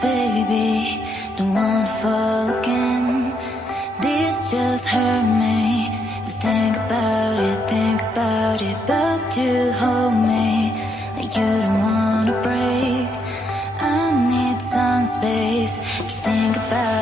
baby. Don't wanna fall again. This just hurt me. Just think about it. But you hold me like you don't wanna break. I need some space. Just think about